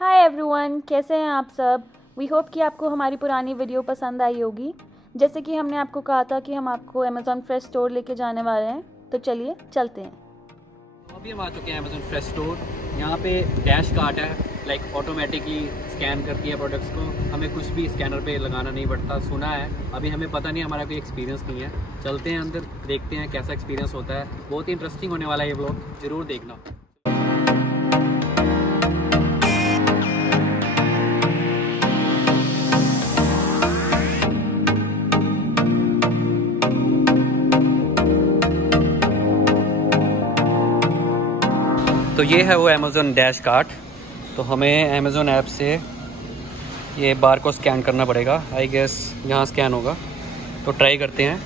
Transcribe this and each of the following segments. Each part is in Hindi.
हाय एवरीवन, कैसे हैं आप सब। वी होप कि आपको हमारी पुरानी वीडियो पसंद आई होगी। जैसे कि हमने आपको कहा था कि हम आपको अमेज़ॉन फ्रेश स्टोर लेके जाने वाले हैं, तो चलिए चलते हैं। अभी हम आ चुके हैं अमेज़ॉन फ्रेश स्टोर। यहाँ पे डैश कार्ट है, लाइक ऑटोमेटिकली स्कैन करती है प्रोडक्ट्स को, हमें कुछ भी स्कैनर पे लगाना नहीं पड़ता। सुना है, अभी हमें पता नहीं, हमारा कोई एक्सपीरियंस नहीं है। चलते हैं अंदर, देखते हैं कैसा एक्सपीरियंस होता है। बहुत ही इंटरेस्टिंग होने वाला है ये व्लॉग, ज़रूर देखना। तो ये है वो अमेज़ॉन डैश कार्ट। तो हमें अमेज़ॉन ऐप से ये बार को स्कैन करना पड़ेगा। आई गेस यहाँ स्कैन होगा, तो ट्राई करते हैं।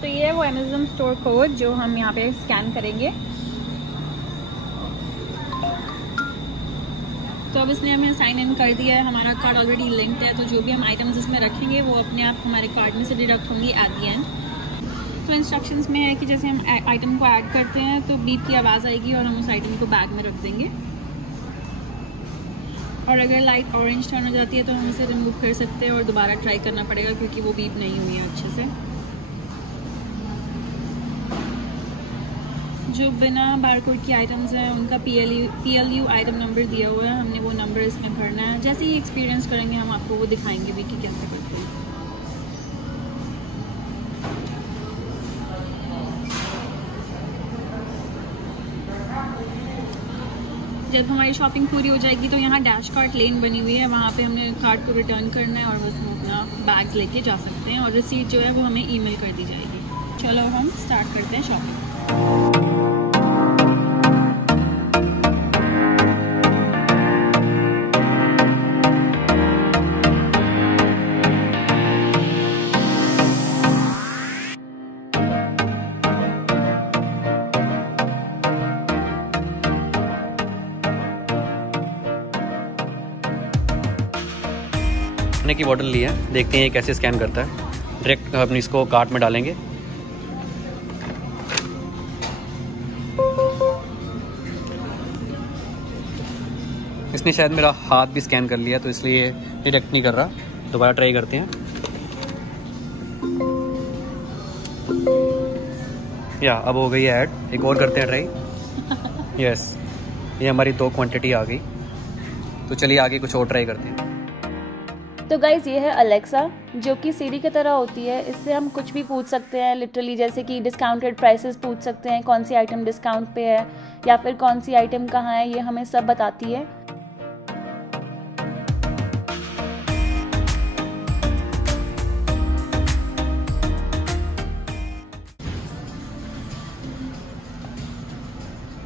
तो ये है वो अमेज़ॉन स्टोर कोड जो हम यहाँ पे स्कैन करेंगे। तो अब इसने हमें साइन इन कर दिया है, हमारा कार्ड ऑलरेडी लिंक्ड है। तो जो भी हम आइटम्स इसमें रखेंगे वो अपने आप हमारे कार्ड में से डिडक्ट होंगी एट दी एंड। तो इंस्ट्रक्शंस में है कि जैसे हम आइटम को ऐड करते हैं तो बीप की आवाज़ आएगी और हम उस आइटम को बैग में रख देंगे। और अगर लाइट ऑरेंज टर्न हो जाती है तो हम इसे रिमूव कर सकते हैं और दोबारा ट्राई करना पड़ेगा क्योंकि वो बीप नहीं हुई है अच्छे से। जो बिना बारकोड की आइटम्स हैं उनका PLU आइटम नंबर दिया हुआ है, हमने वो नंबर इसमें भरना है। जैसे ही एक्सपीरियंस करेंगे हम आपको वो दिखाएंगे भी कि कैसे करते हैं। जब हमारी शॉपिंग पूरी हो जाएगी तो यहाँ डैश कार्ट लेन बनी हुई है, वहाँ पे हमने कार्ड को रिटर्न करना है और उसमें अपना बैग्स लेके जा सकते हैं और रिसीट जो है वो हमें ईमेल कर दी जाएगी। चलो हम स्टार्ट करते हैं शॉपिंग। पानी की बोतल ली है, देखते हैं ये कैसे स्कैन करता है। डायरेक्ट अपनी इसको कार्ट में डालेंगे। इसने शायद मेरा हाथ भी स्कैन कर लिया तो इसलिए डिटेक्ट नहीं कर रहा। दोबारा ट्राई करते हैं। या अब हो गई है ऐड, एक और करते हैं ट्राई। यस, ये हमारी 2 क्वांटिटी आ गई। तो चलिए आगे कुछ और ट्राई करते हैं। तो गाइज़, ये है अलेक्सा जो कि सीरी की तरह होती है। इससे हम कुछ भी पूछ सकते हैं लिटरली, जैसे कि डिस्काउंटेड प्राइसेस पूछ सकते हैं, कौन सी आइटम डिस्काउंट पे है या फिर कौन सी आइटम कहाँ है, ये हमें सब बताती है।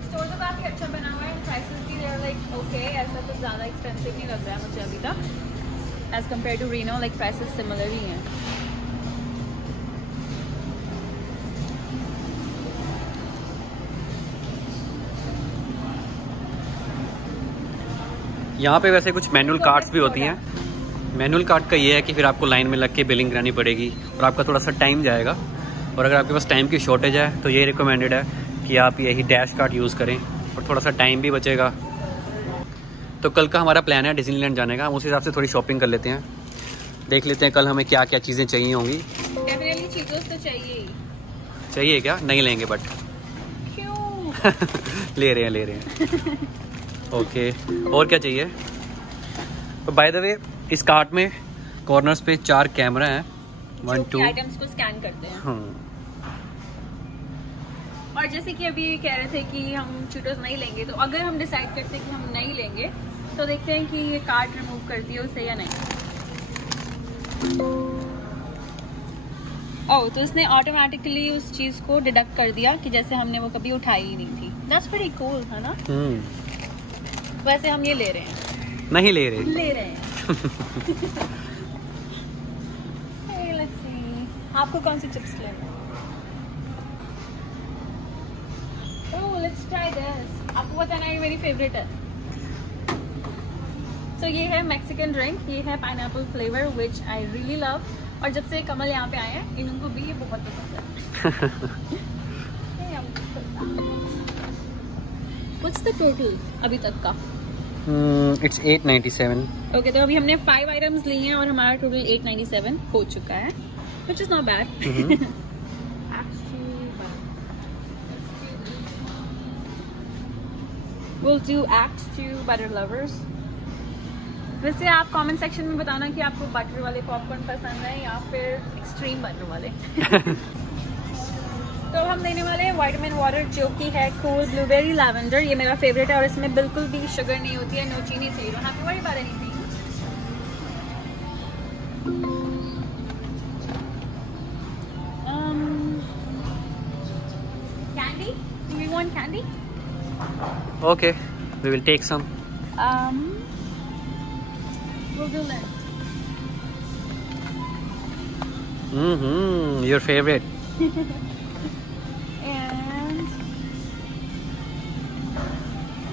स्टोर तो काफ़ी अच्छा बना हुआ है, प्राइसेस भी लाइक ओके, ऐसा कुछ ज़्यादा एक्सपेंसिव नहीं लग रहा है मुझे अभी तक। As compared to Reno, like prices similar ही हैं। यहाँ पे वैसे कुछ मैनुअल कार्ड्स भी होती हैं। मैनुअल कार्ड का ये है कि फिर आपको लाइन में लग के बिलिंग करानी पड़ेगी और आपका थोड़ा सा टाइम जाएगा। और अगर आपके पास टाइम की शॉर्टेज है तो ये रिकमेंडेड है कि आप यही डैश कार्ड यूज़ करें और थोड़ा सा टाइम भी बचेगा। तो कल का हमारा प्लान है डिज्नीलैंड जाने का, उस हिसाब से थोड़ी शॉपिंग कर लेते हैं। देख लेते हैं कल हमें क्या क्या चीज़ें चाहिए होंगी। डेफिनेटली चीज़ों तो चाहिए ही। चाहिए क्या? नहीं लेंगे बट क्यों? ले रहे हैं ओके। और क्या चाहिए? तो बाय द वे इस कार्ट में कॉर्नर्स पे 4 कैमरा हैं, 1 2 आइटम्स को स्कैन करते हैं। और जैसे कि अभी कह रहे थे कि हम चीटोस नहीं लेंगे, तो अगर हम डिसाइड करते हैं कि हम नहीं लेंगे तो देखते हैं कि ये कार्ड रिमूव कर दिया उसे या नहीं। ओह, तो इसने ऑटोमेटिकली उस चीज़ को डिडक्ट कर दिया कि जैसे हमने वो कभी उठाई ही नहीं थी। दैट्स प्रीटी कूल, है ना? वैसे हम ये ले रहे हैं। नहीं ले रहे, ले रहे हैं। Hey, let's see. आपको कौन सी चिप्स लेना है? Oh, let's try this. आपको बताना ये मेरी फेवरेट है। तो ये है मैक्सिकन ड्रिंक, ये है pineapple flavour which I really love. और जब से कमल यहाँ पे आए हैं इनको भी ये बहुत पसंद है। What's the total अभी तक का? It's 897. ओके, तो अभी हमने 5 आइटम्स ली हैं और हमारा टोटल 897 हो चुका है, which is not bad. We'll do Act 2 Butter Lovers. वैसे आप कमेंट सेक्शन में बताना कि आपको बटर वाले पॉपकॉर्न पसंद है या फिर एक्सट्रीम बटर वाले. तो हम लेने वाले हैं विटामिन वाटर, जो कि है कूल ब्लूबेरी लैवेंडर. ये मेरा फेवरेट है और इसमें बिल्कुल भी शुगर नहीं होती है, नो चीनी, so you don't have to worry about anything. Candy? Do we want candy? Okay, we will take some. We'll do that. Your favorite. And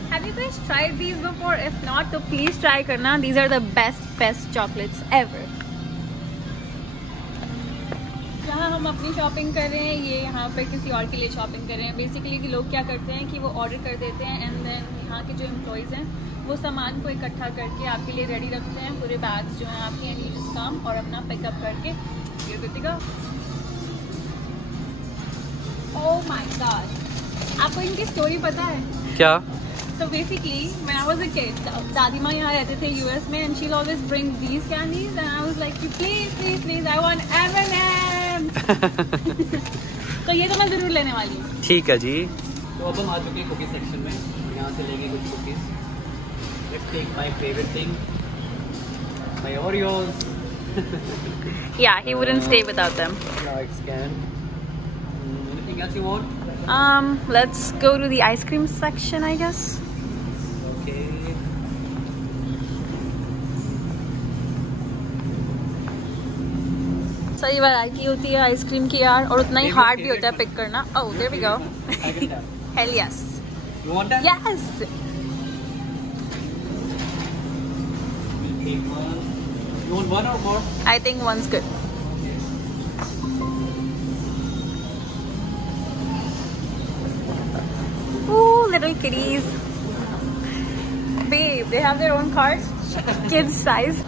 have you guys tried these before? If not, तो please try करना. These are the best chocolates ever. जहाँ हम अपनी शॉपिंग कर रहे हैं, ये यहाँ पे किसी और के लिए शॉपिंग कर रहे हैं. बेसिकली कि लोग क्या करते हैं कि वो ऑर्डर कर देते हैं एंड देन यहाँ के जो एम्प्लॉयज़ हैं वो सामान को इकट्ठा करके आपके लिए रेडी रखते हैं, पूरे बैग्स जो हैं आपके, एंड यू जस्ट कम और अपना पिकअप करके ये good to go. Oh my God! आपको इनकी स्टोरी पता है क्या? So basically, when I was a kid, दादी माँ यहाँ रहते थे US में, and she'll always bring these candies, and I was like, please, I want M&M's. तो ये तो मैं जरूर लेने वाली हूँ. ठीक है जी. तो अब हम आ चुके हैं कुकीज सेक्शन में. यहाँ से लेंगे कुछ cookies. Let's take my favorite thing, my Oreos. Yeah, he wouldn't stay without them. Yeah, it can. Anything else you want? Let's go to the ice cream section, I guess. Okay. सही वैरायटी होती है आइसक्रीम की यार, और उतना ही हार्ड भी होता है पिक करना. Oh, there we go. Hell yes. You want that? Yes. Take one. You want one or more? I think one's good. Ooh, little kitties. Babe, they have their own cars. Kids size.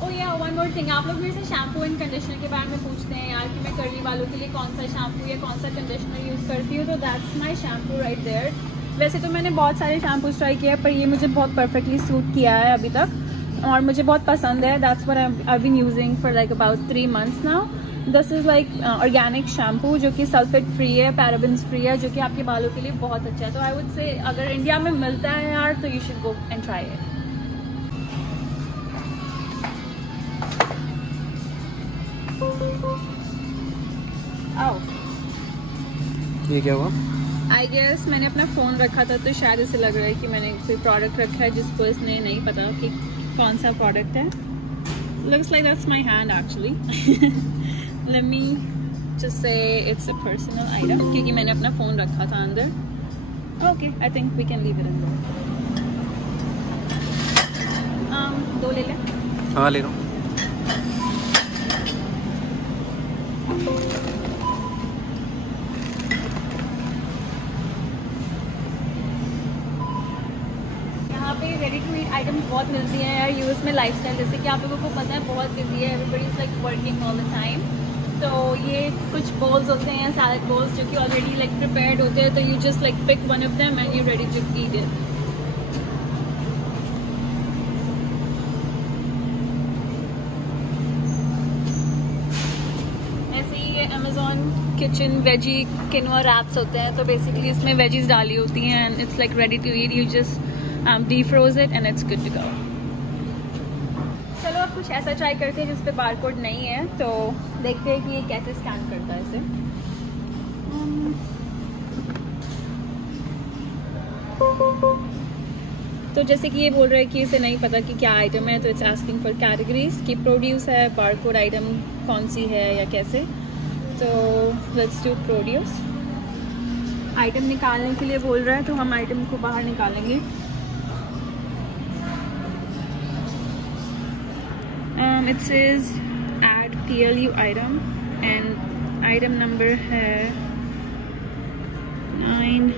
Oh yeah, one more thing. आप लोग मेरे से शैम्पू एंड कंडीशनर के बारे में पूछते हैं यार कि मैं कर्ली बालों के लिए कौन सा शैम्पू या कौन सा कंडीशनर यूज़ करती हूँ. तो that's my shampoo right there. वैसे तो मैंने बहुत सारे शैम्पूज ट्राई किया है, पर ये मुझे बहुत परफेक्टली सूट किया है अभी तक और मुझे बहुत पसंद है. That's what I been using for like about 3 months now. This is like organic shampoo जो कि सल्फेट फ्री है, पैराबेन्स फ्री है, जो कि आपके बालों के लिए बहुत अच्छा है. तो आई वुड से अगर इंडिया में मिलता है यार तो you should go and try it. ये क्या हुआ? आई गेस मैंने अपना फ़ोन रखा था तो शायद इसे लग रहा है कि मैंने कोई प्रोडक्ट रखा है जिसको इसने नहीं पता कि कौन सा प्रोडक्ट है. Looks like that's my hand actually. Let me just say it's a personal item क्योंकि मैंने अपना फ़ोन रखा था अंदर. Okay, I think we can leave it in there. 2 ले लें? हाँ ले लो. रेडी टू ईट आइटम्स बहुत मिलती हैं यार यूएस में. लाइफस्टाइल जैसे कि आप लोगों को पता है बहुत बिजी है, everybody is like working all the time. तो ये कुछ बोल्स होते हैं, सैलड बोल्स, जो कि ऑलरेडी लाइक प्रिपेयर्ड होते हैं. तो you just like pick one of them and you ready to eat it. ऐसे ही ये Amazon kitchen veggie quinoa wraps होते हैं. तो बेसिकली इसमें वेजीज डाली होती हैं and it's like ready to eat. You just defroze it and it's good to go. चलो अब कुछ ऐसा ट्राई करते हैं जिस पे बारकोड नहीं है. तो देखते हैं कि ये कैसे स्कैन करता है इसे. तो जैसे कि ये बोल रहा है कि इसे नहीं पता कि क्या आइटम है, तो इट्स आस्किंग फॉर कैटेगरीज कि प्रोड्यूस है, बारकोड आइटम कौन सी है या कैसे. तो लेट्स डू प्रोड्यूस. आइटम निकालने के लिए बोल रहा है तो हम आइटम को बाहर निकालेंगे. It says add PLU item and item number है 9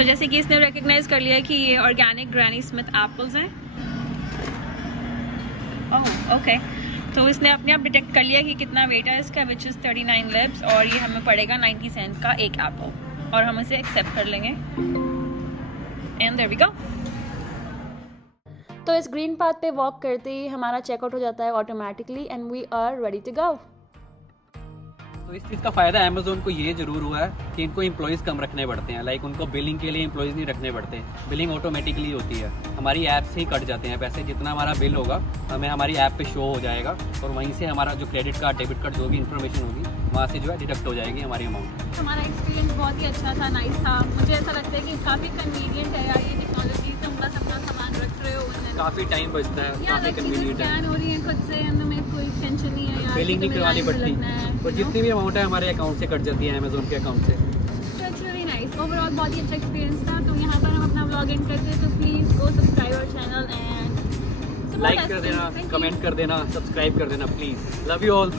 तो जैसे कि इसने रिकग्नाइज कर लिया कि ये ऑर्गेनिक ग्रैनी स्मिथ एप्पल्स हैं। ओह ओके, तो इसने अपने आप डिटेक्ट कर लिया कि कितना वेट है इसका, विच इज़ 39 लिब्स, और ये हमें पड़ेगा 90 सेंट का एक एप्पल, और हम इसे एक्सेप्ट कर लेंगे। And there we go. तो इस ग्रीन पाथ पे वॉक करते ही हमारा चेकआउट हो जाता है automatically and we are ready to go. तो इस चीज़ का फ़ायदा अमेज़ोन को ये ज़रूर हुआ है कि इनको एम्प्लॉयज़ कम रखने पड़ते हैं। लाइक उनको बिलिंग के लिए एम्प्लॉयज़ नहीं रखने पड़ते, बिलिंग ऑटोमेटिकली होती है, हमारी ऐप से ही कट जाते हैं पैसे। जितना हमारा बिल होगा हमें हमारी ऐप पे शो हो जाएगा, और वहीं से हमारा जो क्रेडिट कार्ड, डेबिट कार्ड, जो भी इन्फॉर्मेशन होगी वहाँ से जो है डिडक्ट हो जाएगी हमारी अमाउंट। हमारा एक्सपीरियंस बहुत ही अच्छा था, नाइस था। मुझे ऐसा लगता है कि काफ़ी कन्वीनियंट है यार ये टेक्नोलॉजी, तुम बस अपना सामान रख रहे हो, काफ़ी टाइम बचता है, काफ़ी कन्वीनियंट है, स्कैन हो रही है खुद से, हमें कोई टेंशन नहीं है यार, बिलिंग नहीं करवानी पड़ती, और जितनी भी अमाउंट है हमारे अकाउंट से कट जाती है अमेज़ोन के अकाउंट से। तो इट्स रियली नाइस, ओवरऑल बहुत ही अच्छा एक्सपीरियंस था। तो यहाँ पर हम अपना व्लॉग एंड करते हैं, तो please go subscribe our channel and like कर देना, कमेंट कर देना, सब्सक्राइब कर देना प्लीज़। Love you all.